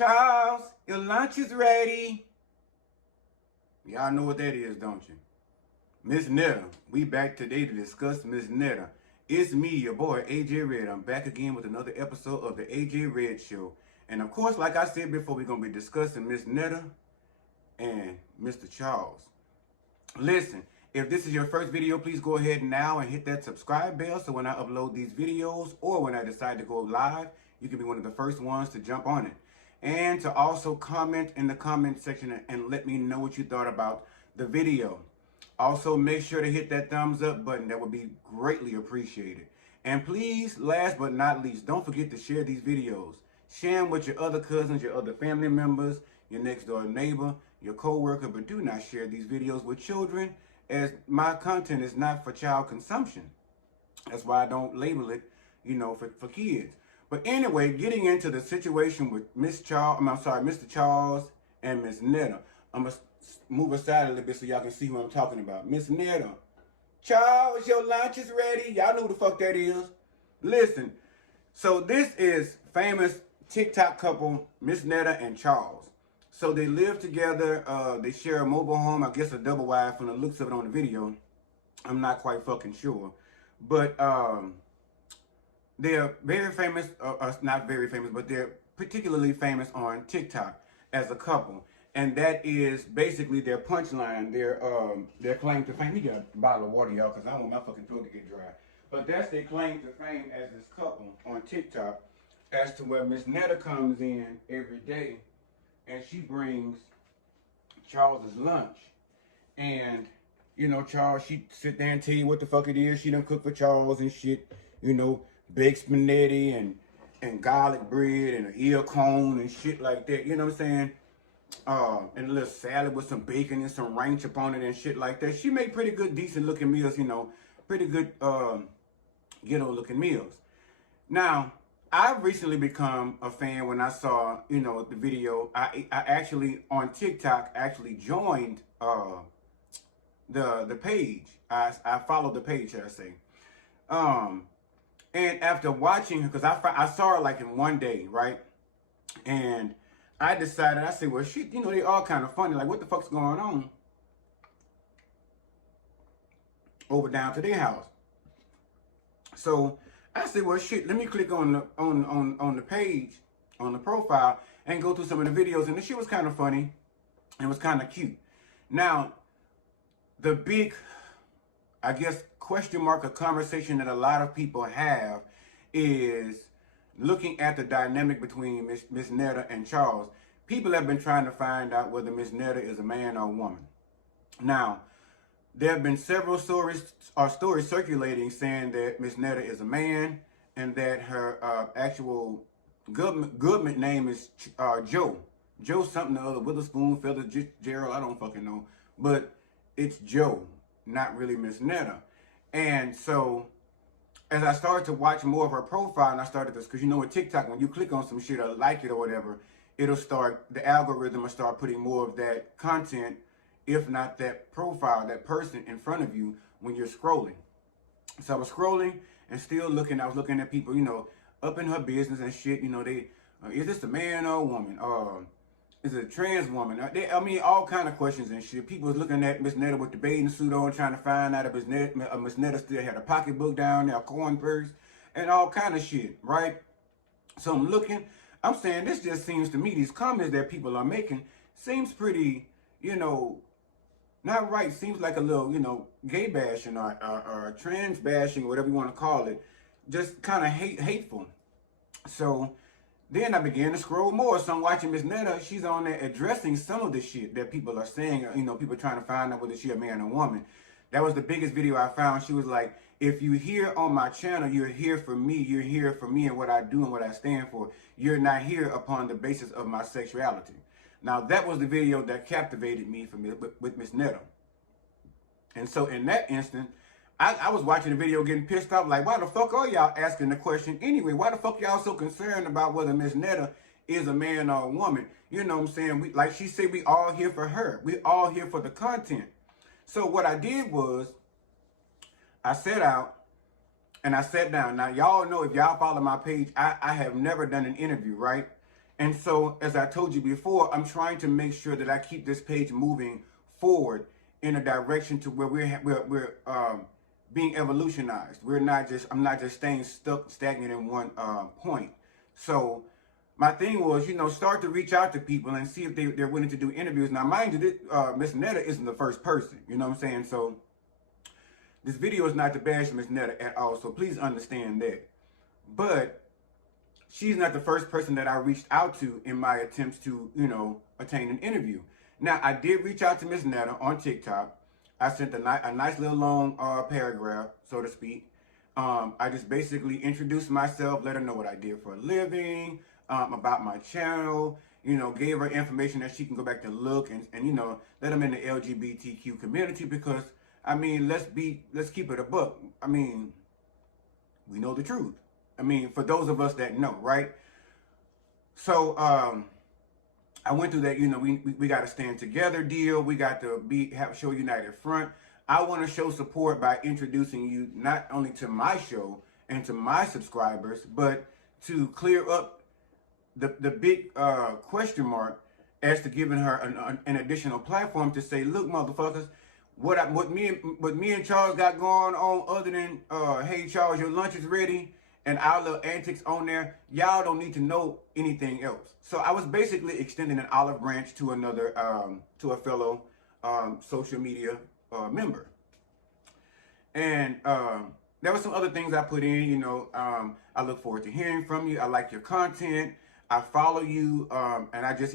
Charles, your lunch is ready. Y'all know what that is, don't you? Miss Netta. We back today to discuss Miss Netta. It's me, your boy, AJ Red. I'm back again with another episode of the AJ Red Show. And of course, like I said before, we're going to be discussing Miss Netta and Mr. Charles. Listen, if this is your first video, please go ahead now and hit that subscribe bell so when I upload these videos or when I decide to go live, you can be one of the first ones to jump on it. And to also comment in the comment section and let me know what you thought about the video. Also, make sure to hit that thumbs up button. That would be greatly appreciated. And please, last but not least, don't forget to share these videos. Share them with your other cousins, your other family members, your next door neighbor, your co-worker, but do not share these videos with children, as my content is not for child consumption. That's why I don't label it, for kids. But anyway, getting into the situation with Mr. Charles and Miss Netta. I'm going to move aside a little bit so y'all can see who I'm talking about. Miss Netta. Charles, your lunch is ready. Y'all know who the fuck that is. Listen, so this is famous TikTok couple, Miss Netta and Charles. So they live together. They share a mobile home. I guess a double wide from the looks of it on the video. I'm not quite fucking sure. But they're very famous, not very famous, but they're particularly famous on TikTok as a couple. And that is basically their punchline, their claim to fame. You got a bottle of water, y'all, because I don't want my fucking throat to get dry. But that's their claim to fame as this couple on TikTok, as to where Miss Netta comes in every day and she brings Charles's lunch. And, Charles, she sit there and tell you what the fuck it is. She done cook for Charles and shit, baked spaghetti and garlic bread and an ear cone and shit like that. You know what I'm saying? And a little salad with some bacon and some ranch up on it and shit like that. She made pretty good, decent looking meals, pretty good, ghetto looking meals. Now, I've recently become a fan when I saw, the video. I actually, on TikTok, actually joined the page. I followed the page, should I say. And after watching her, because I saw her like in one day, right? And I decided, I said, well, shit, they all kind of funny. Like, what the fuck's going on over down to their house? So I said, well, shit, let me click on the page, on the profile, and go through some of the videos. And the shit was kind of funny. And it was kind of cute. Now, the big, I guess, question mark of conversation that a lot of people have is looking at the dynamic between Miss Netta and Charles. People have been trying to find out whether Miss Netta is a man or a woman. Now, there have been several stories circulating saying that Miss Netta is a man and that her actual government name is Joe. Joe something or other, Witherspoon, Feather, Gerald, I don't fucking know. But it's Joe, not really Miss Netta. And so, as I started to watch more of her profile, and I started this, because with TikTok, when you click on some shit or like it or whatever, the algorithm will start putting more of that content, if not that profile, that person in front of you when you're scrolling. So I was scrolling and still looking. I was looking at people, up in her business and shit. Is this a man or a woman? Is it a trans woman? All kind of questions and shit. People was looking at Miss Netta with the bathing suit on, trying to find out if Miss Netta still had a pocketbook down there, a coin purse, and all kind of shit, right? So I'm looking. I'm saying, this just seems to me, these comments that people are making, seems pretty, not right. Seems like a little, gay bashing or trans bashing, whatever you want to call it. Just kind of hateful. So then I began to scroll more. So I'm watching Miss Netta. She's on there addressing some of the shit that people are saying. People trying to find out whether she's a man or a woman. That was the biggest video I found. She was like, if you're here on my channel, you're here for me. You're here for me and what I do and what I stand for. You're not here upon the basis of my sexuality. Now, that was the video that captivated me with Miss Netta. And so in that instant, I was watching the video getting pissed off. Like, why the fuck are y'all asking the question anyway? Why the fuck y'all so concerned about whether Miss Netta is a man or a woman? You know what I'm saying? Like she said, we all here for her. We all here for the content. So what I did was, I sat out and I sat down. Now, y'all know, if y'all follow my page, I have never done an interview, right? And so, as I told you before, I'm trying to make sure that I keep this page moving forward in a direction to where we're being evolutionized. I'm not just staying stagnant in one point. So my thing was, start to reach out to people and see if they're willing to do interviews. Now, mind you, Miss Netta isn't the first person. You know what I'm saying? So this video is not to bash Miss Netta at all. So please understand that. But she's not the first person that I reached out to in my attempts to, attain an interview. Now, I did reach out to Miss Netta on TikTok. I sent a nice little long paragraph, so to speak. I just basically introduced myself, let her know what I did for a living, about my channel, gave her information that she can go back to look and let them in the LGBTQ community because, let's keep it a buck. We know the truth. For those of us that know, right? So, I went through that, we got to stand together deal. We got to show united front. I want to show support by introducing you not only to my show and to my subscribers, but to clear up the big question mark as to giving her an additional platform to say, look, motherfuckers, what me and Charles got going on other than, hey, Charles, your lunch is ready, and our little antics on there, y'all don't need to know anything else. So I was basically extending an olive branch to another, to a fellow social media member. And there were some other things I put in, I look forward to hearing from you. I like your content. I follow you. And I just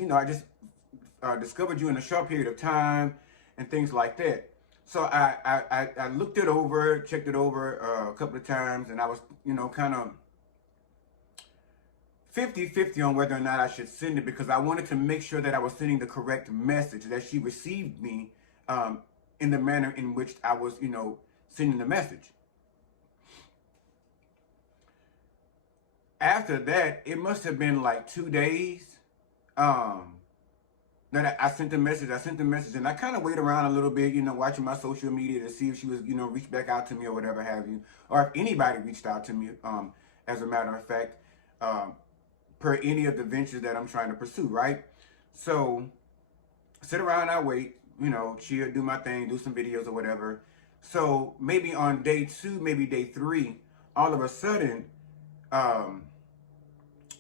discovered you in a short period of time and things like that. So I looked it over, checked it over a couple of times, and I was, kind of 50-50 on whether or not I should send it because I wanted to make sure that I was sending the correct message, that she received me in the manner in which I was, sending the message. After that, it must have been like 2 days that I sent the message. And I kind of waited around a little bit, watching my social media to see if she was, reached back out to me or whatever have you, or if anybody reached out to me, as a matter of fact, per any of the ventures that I'm trying to pursue, right? So, sit around, I wait, she'll do my thing, do some videos or whatever. So, maybe on day 2, maybe day 3, all of a sudden, now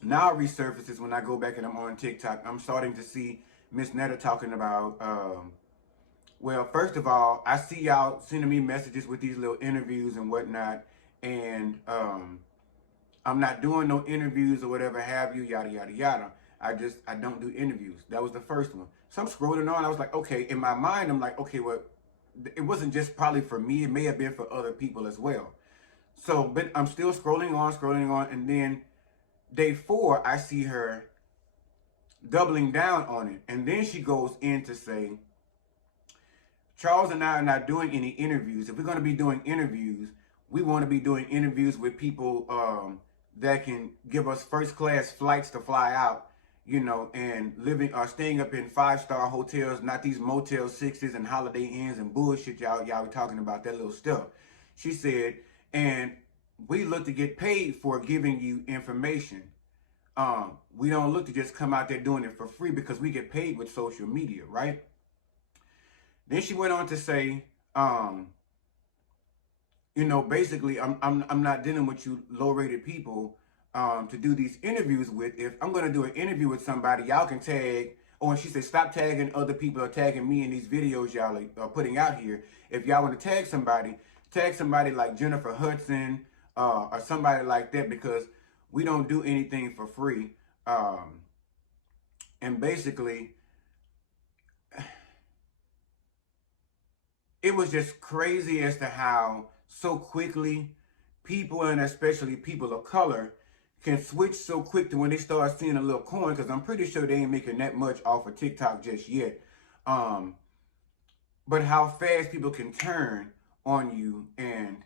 resurfaces when I go back and I'm on TikTok, I'm starting to see Miss Netta talking about, well, first of all, I see y'all sending me messages with these little interviews and whatnot, and I'm not doing no interviews or whatever have you, yada, yada, yada. I don't do interviews. That was the first one. So I'm scrolling on. I was like, okay, in my mind, I'm like, okay, well, it wasn't just probably for me. It may have been for other people as well. So, but I'm still scrolling on, and then day 4, I see her doubling down on it. And then she goes in to say, Charles and I are not doing any interviews. If we're going to be doing interviews, we want to be doing interviews with people that can give us first-class flights to fly out, and living or staying up in 5-star hotels, not these Motel 6s and Holiday Inns and bullshit y'all were talking about, that little stuff. She said, and we look to get paid for giving you information. We don't look to just come out there doing it for free because we get paid with social media, right? Then she went on to say, basically, I'm not dealing with you low-rated people to do these interviews with. If I'm going to do an interview with somebody, y'all can tag, and she said, stop tagging other people or tagging me in these videos y'all are putting out here. If y'all want to tag somebody like Jennifer Hudson or somebody like that, because we don't do anything for free. And basically, it was just crazy as to how so quickly people, and especially people of color, can switch so quick to when they start seeing a little coin, because I'm pretty sure they ain't making that much off of TikTok just yet. But how fast people can turn on you and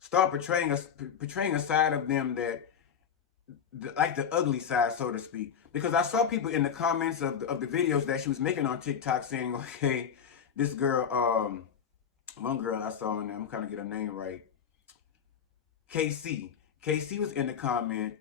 start portraying a side of them that, like the ugly side, so to speak. Because I saw people in the comments of the videos that she was making on TikTok saying, okay, this girl, one girl I saw in there, I'm trying to get her name right, KC was in the comment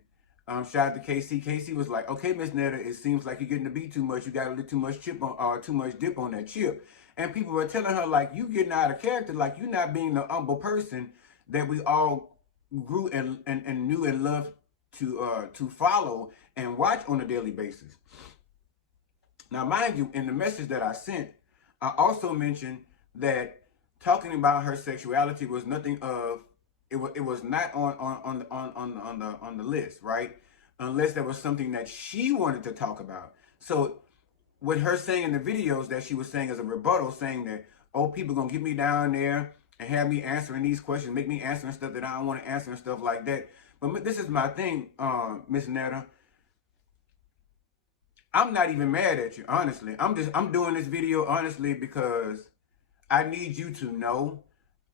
Shout out to KC. KC was like, okay, Miss Netta, it seems like you're getting to be too much. You got a little too much chip on, too much dip on that chip. And people were telling her, like, you getting out of character, like you not being the humble person that we all grew and knew and loved to follow and watch on a daily basis. Now, mind you, in the message that I sent, I also mentioned that talking about her sexuality was nothing of it was not on the list, right? Unless there was something that she wanted to talk about. So with her saying in the videos that she was saying as a rebuttal, saying that, oh, people gonna get me down there and have me answering these questions, make me answering stuff that I don't want to answer and stuff like that. But this is my thing, Miss Netta. I'm not even mad at you, honestly. I'm doing this video honestly because I need you to know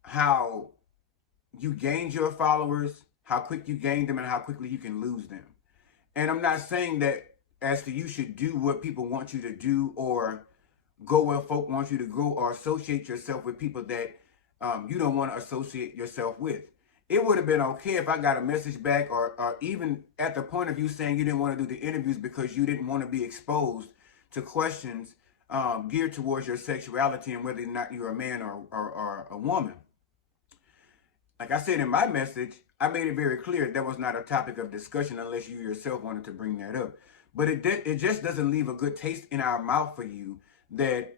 how you gained your followers, how quick you gained them, and how quickly you can lose them. And I'm not saying that as to you should do what people want you to do or go where folk want you to go or associate yourself with people that you don't want to associate yourself with. It would have been okay if I got a message back or even at the point of you saying you didn't want to do the interviews because you didn't want to be exposed to questions geared towards your sexuality and whether or not you're a man or a woman. Like I said in my message, I made it very clear that was not a topic of discussion unless you yourself wanted to bring that up. But it just doesn't leave a good taste in our mouth for you that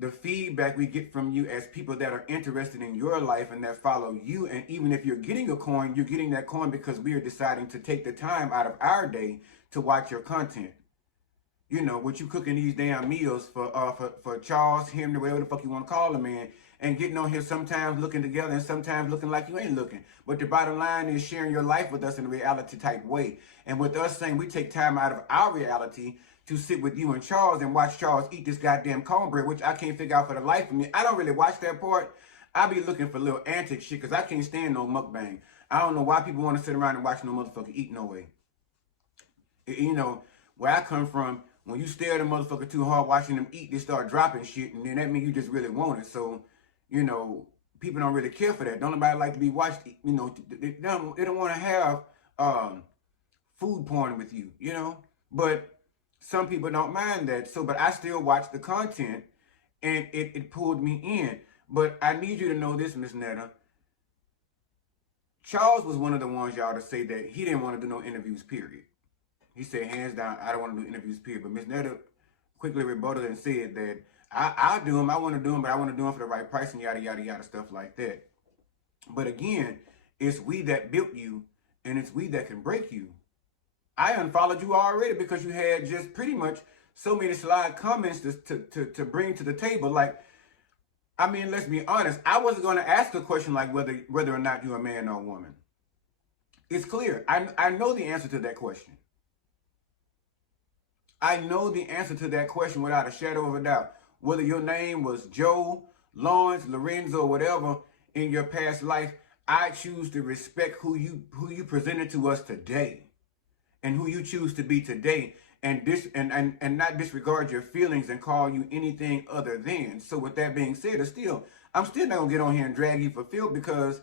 the feedback we get from you as people that are interested in your life and that follow you, and even if you're getting a coin, you're getting that coin because we are deciding to take the time out of our day to watch your content. You know, what you cooking these damn meals for Charles, Henry, whatever the fuck you want to call him, man, and getting on here sometimes looking together and sometimes looking like you ain't looking. But the bottom line is sharing your life with us in a reality type way. And with us saying we take time out of our reality to sit with you and Charles and watch Charles eat this goddamn cornbread, which I can't figure out for the life of me. I don't really watch that part. I be looking for little antic shit because I can't stand no mukbang. I don't know why people want to sit around and watch no motherfucker eat no way. You know, where I come from, when you stare at a motherfucker too hard watching them eat, they start dropping shit, and then that means you just really want it. So, you know, people don't really care for that. Don't nobody like to be watched, you know, they don't want to have food porn with you, you know? But some people don't mind that. So, but I still watch the content, and it pulled me in. But I need you to know this, Miss Netta. Charles was one of the ones, y'all, to say that he didn't want to do no interviews, period. He said, hands down, I don't want to do interviews, period. But Miss Netta quickly rebutted and said that I'll do them, I want to do them, but I want to do them for the right price and yada, yada, yada, stuff like that. But again, it's we that built you, and it's we that can break you. I unfollowed you already because you had just pretty much so many slide comments to bring to the table. Like, I mean, let's be honest. I wasn't going to ask a question like whether or not you're a man or a woman. It's clear. I know the answer to that question. I know the answer to that question without a shadow of a doubt. Whether your name was Joe, Lawrence, Lorenzo, whatever in your past life, I choose to respect who you presented to us today and who you choose to be today, and not disregard your feelings and call you anything other than. So with that being said, I'm still not gonna get on here and drag you for filth because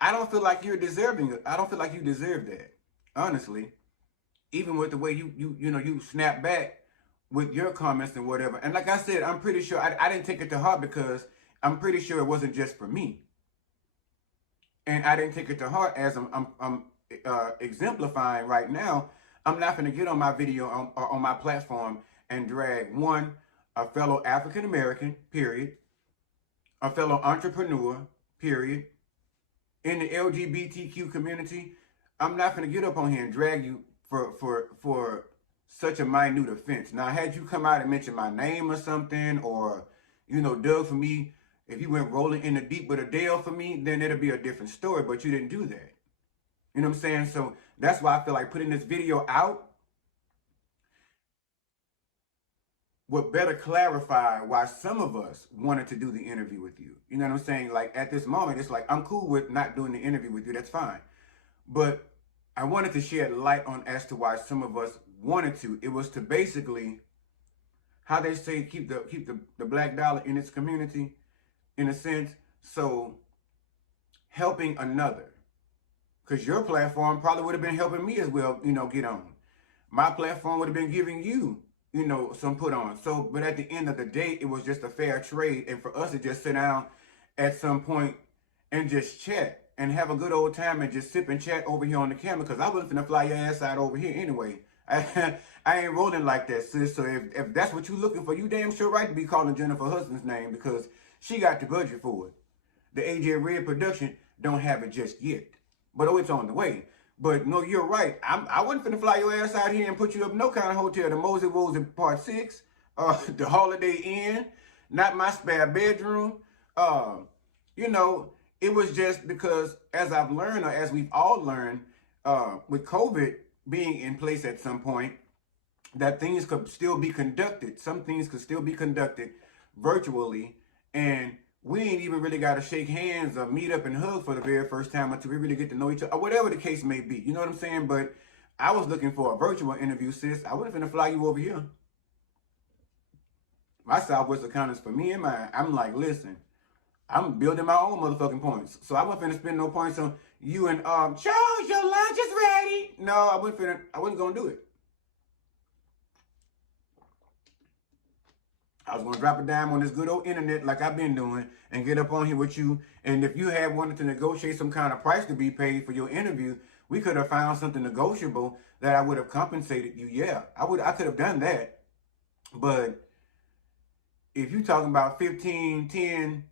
I don't feel like you're deserving. I don't feel like you deserve that, honestly. Even with the way you snap back with your comments and whatever. And like I said, I'm pretty sure I didn't take it to heart because I'm pretty sure it wasn't just for me. And I didn't take it to heart as I'm exemplifying right now. I'm not going to get on my video on my platform and drag a fellow African American, period, a fellow entrepreneur, period, in the LGBTQ community. I'm not going to get up on here and drag you for such a minute offense. Now, had you come out and mentioned my name or something, or, you know, dug for me, if you went rolling in the deep with a Dale for me, then it'll be a different story, but you didn't do that. You know what I'm saying? So that's why I feel like putting this video out would better clarify why some of us wanted to do the interview with you. You know what I'm saying? Like, at this moment, it's like, I'm cool with not doing the interview with you. That's fine. But I wanted to shed light on as to why some of us wanted to. It was to basically, how they say, keep the black dollar in its community, in a sense. So helping another. Because your platform probably would have been helping me as well, get on. My platform would have been giving you, some put on. So, but at the end of the day, it was just a fair trade. And for us to just sit down at some point and just chat and have a good old time and just sip and chat over here on the camera, because I wasn't finna fly your ass out over here anyway. I ain't rolling like that, sis. So if that's what you looking for, you damn sure right to be calling Jennifer Hudson's name, because she got the budget for it. The AJ Red production don't have it just yet. But oh, it's on the way. But no, you're right. I wasn't finna fly your ass out here and put you up no kind of hotel. The Mosey Rose in Part 6, the Holiday Inn, not my spare bedroom. It was just because, as I've learned, or as we've all learned, with COVID being in place at some point, that things could still be conducted. Some things could still be conducted virtually, and we ain't even really got to shake hands or meet up and hug for the very first time until we really get to know each other, or whatever the case may be. You know what I'm saying? But I was looking for a virtual interview, sis. I wasn't finna fly you over here. My Southwest account is for me and mine. I'm like, listen, I'm building my own motherfucking points. So I wasn't finna spend no points on you and, Charles, your lunch is ready. No, I wasn't gonna do it. I was going to drop a dime on this good old internet like I've been doing and get up on here with you. And if you had wanted to negotiate some kind of price to be paid for your interview, we could have found something negotiable that I would have compensated you. Yeah, I could have done that. But if you're talking about $15, $10,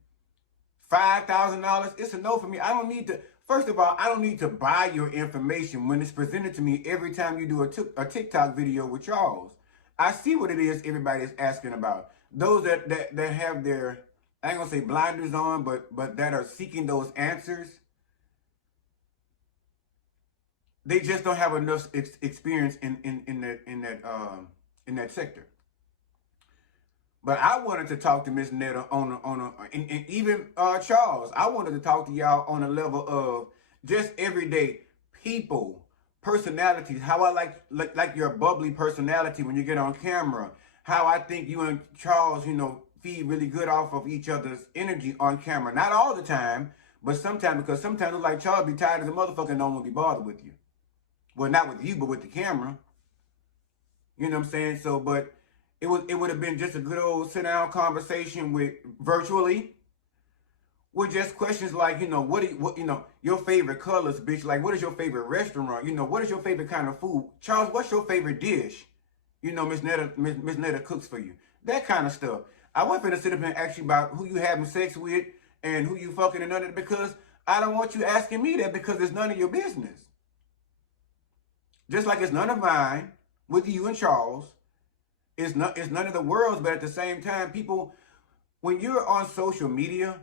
$5,000, it's a no for me. I don't need to, first of all, I don't need to buy your information when it's presented to me every time you do a TikTok video with Charles. I see what it is everybody is asking about. Those that have their, I ain't gonna say blinders on, but that are seeking those answers, they just don't have enough experience in that sector. But I wanted to talk to Miss Netta and even Charles. I wanted to talk to y'all on a level of just everyday people, personalities. How I like your bubbly personality when you get on camera. How I think you and Charles, feed really good off of each other's energy on camera. Not all the time, but sometimes, because sometimes it's like Charles be tired as a motherfucker and don't want to be bothered with you. Well, not with you, but with the camera. You know what I'm saying? So, but it would have been just a good old sit down conversation with virtually, with just questions like, your favorite colors, bitch. Like, what is your favorite restaurant? What is your favorite kind of food? Charles, what's your favorite dish? Miss Netta cooks for you. That kind of stuff. I wasn't finna sit up and ask you about who you having sex with and who you fucking and none of that, because I don't want you asking me that, because it's none of your business. Just like it's none of mine with you and Charles. It's none of the world's, but at the same time, people, when you're on social media,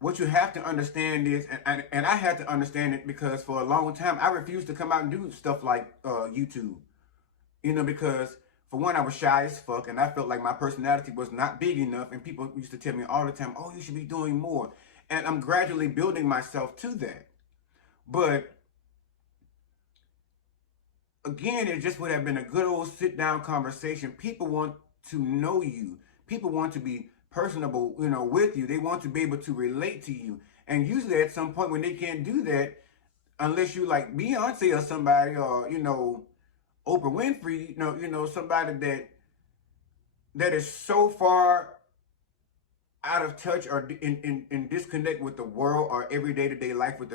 what you have to understand is, and I had to understand it, because for a long time, I refused to come out and do stuff like YouTube. Because for one, I was shy as fuck, and I felt like my personality was not big enough, and people used to tell me all the time, oh, you should be doing more. And I'm gradually building myself to that. But again, it just would have been a good old sit-down conversation. People want to know you. People want to be personable, with you. They want to be able to relate to you. And usually at some point when they can't do that, unless you like Beyonce or somebody, or, Oprah Winfrey, somebody that is so far out of touch or in disconnect with the world or every day-to-day life with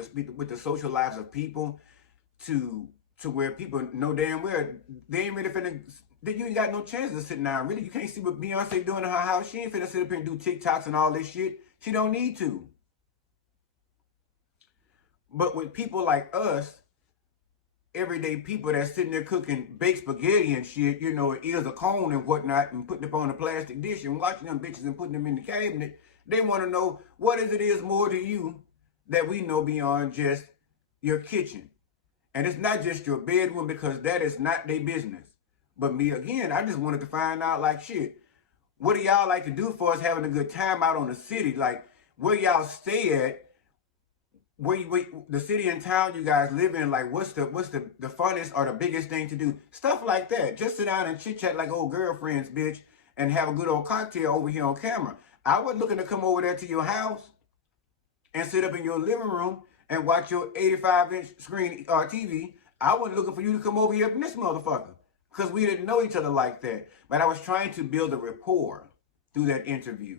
the social lives of people, to where people know damn well they ain't really finna, you ain't got no chance of sitting down. Really, you can't see what Beyonce doing in her house. She ain't finna sit up here and do TikToks and all this shit. She don't need to. But with people like us, everyday people that's sitting there cooking baked spaghetti and shit, ears of cone and whatnot, and putting it on a plastic dish and watching them bitches and putting them in the cabinet, they want to know what is more to you that we know beyond just your kitchen. And it's not just your bedroom, because that is not their business. But me, again, I just wanted to find out, like, shit, what do y'all like to do for us having a good time out on the city? Like, where y'all stay at, where the city and town you guys live in, like, what's the funnest or the biggest thing to do? Stuff like that. Just sit down and chit-chat like old girlfriends, bitch, and have a good old cocktail over here on camera. I wasn't looking to come over there to your house and sit up in your living room and watch your 85-inch screen TV. I wasn't looking for you to come over here in this motherfucker because we didn't know each other like that. But I was trying to build a rapport through that interview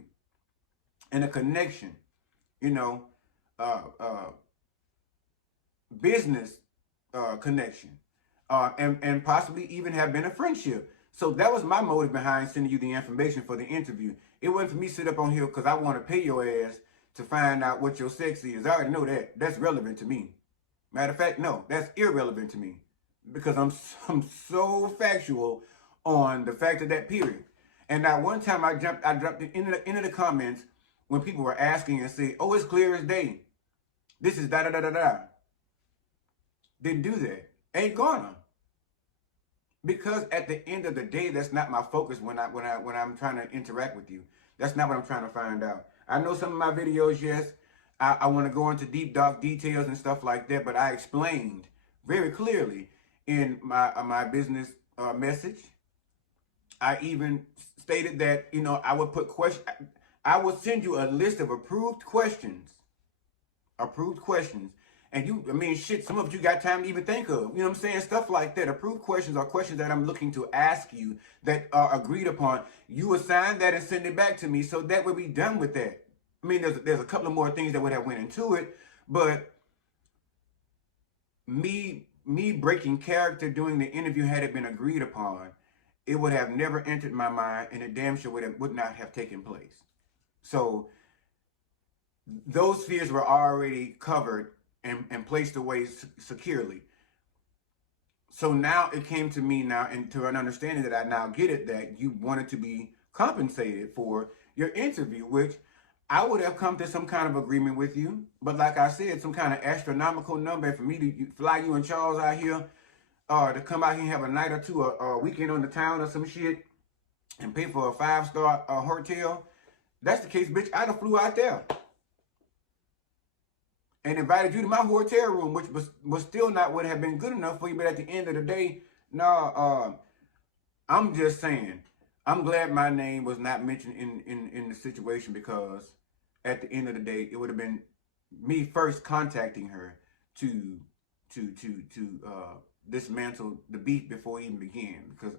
and a connection, you know, business connection, and possibly even have been a friendship. So that was my motive behind sending you the information for the interview. It wasn't for me to sit up on here because I want to pay your ass to find out what your sex is. I already know that. That's relevant to me. Matter of fact, no, that's irrelevant to me because I'm so factual on the fact of that period. And now one time I jumped into the comments when people were asking and say, "Oh, it's clear as day. This is da da da da da." Didn't do that. Ain't gonna. Because at the end of the day, that's not my focus when I'm trying to interact with you. That's not what I'm trying to find out. I know some of my videos, yes, I want to go into deep, dark details and stuff like that, but I explained very clearly in my business message. I even stated that, you know, I would put I would send you a list of approved questions, and shit, some of you got time to even think of, you know what I'm saying? Stuff like that. Approved questions are questions that I'm looking to ask you that are agreed upon. You assign that and send it back to me so that we'll be done with that. I mean, there's a couple of more things that would have went into it, but me breaking character during the interview, had it been agreed upon, it would have never entered my mind, and it damn sure would not have taken place. So those fears were already covered and placed away securely. So now it came to me now, and to an understanding that I now get it, that you wanted to be compensated for your interview, which I would have come to some kind of agreement with you. But like I said, some kind of astronomical number for me to fly you and Charles out here, to come out here and have a night or two, a weekend on the town or some shit, and pay for a 5-star hotel. That's the case, bitch. I'd have flew out there and invited you to my hotel room, which was still not would have been good enough for you. But at the end of the day, no, I'm just saying, I'm glad my name was not mentioned in the situation, because at the end of the day, it would have been me first contacting her to dismantle the beef before it even began. Because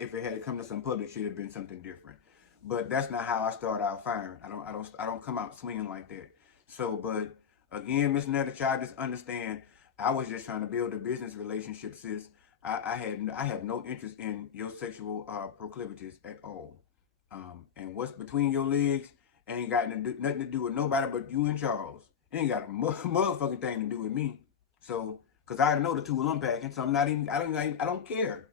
if it had come to some public shit, it'd been something different. But that's not how I start out firing. I don't come out swinging like that. So, but again, Miss Netta, child, just understand, I was just trying to build a business relationship, sis. I have no interest in your sexual proclivities at all. And what's between your legs ain't got nothing to do with nobody but you and Charles. It ain't got a motherfucking thing to do with me. So, because I already know the tool unpacking, so I don't care.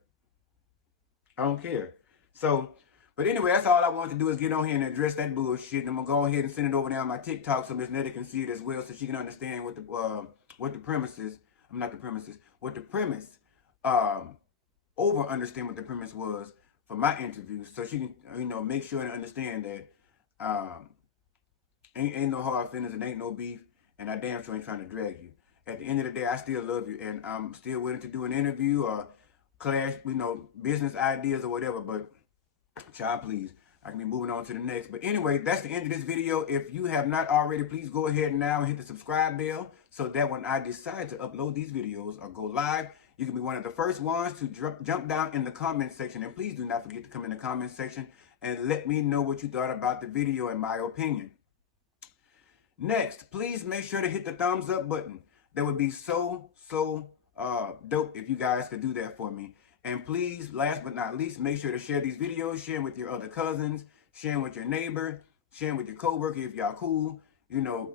I don't care. So, but anyway, that's all I wanted to do, is get on here and address that bullshit. And I'm gonna go ahead and send it over there on my TikTok so Miss Netta can see it as well, so she can understand what the premise is. What the premise, understand what the premise was for my interview, so she can, you know, make sure and understand that ain't no hard feelings and ain't no beef, and I damn sure ain't trying to drag you. At the end of the day, I still love you, and I'm still willing to do an interview or clash, you know, business ideas or whatever. But child, please, I can be moving on to the next. But anyway, that's the end of this video. If you have not already, please go ahead now and hit the subscribe bell, so that when I decide to upload these videos or go live, you can be one of the first ones to jump down in the comment section. And please do not forget to come in the comment section and let me know what you thought about the video and my opinion. Next, please make sure to hit the thumbs up button. That would be so dope if you guys could do that for me. And please, last but not least, make sure to share these videos, share them with your other cousins, share them with your neighbor, share them with your coworker if y'all cool. You know,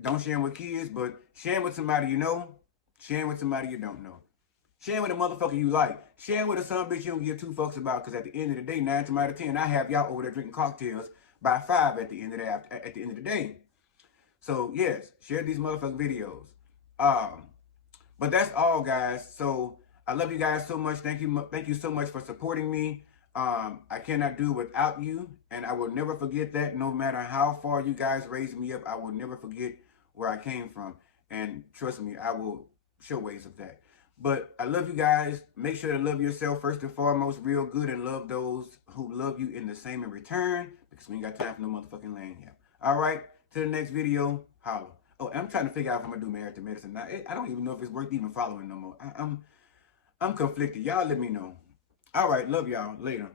don't share them with kids, but share them with somebody you know, share them with somebody you don't know. Share with a motherfucker you like. Share with a son bitch you don't give two fucks about, because at the end of the day, 9 times out of 10, I have y'all over there drinking cocktails by 5 at the end of the day. So yes, share these motherfucking videos. But that's all, guys. So I love you guys so much. Thank you so much for supporting me. I cannot do without you, and I will never forget that. No matter how far you guys raised me up, I will never forget where I came from. And trust me, I will show ways of that. But I love you guys. Make sure to love yourself first and foremost real good, and love those who love you in the same in return, because we ain't got time for no motherfucking lame here. All right, to the next video. Holla. Oh, I'm trying to figure out if I'm gonna do Married to Medicine. Now, I don't even know if it's worth even following no more. I'm conflicted. Y'all let me know. All right, love y'all. Later.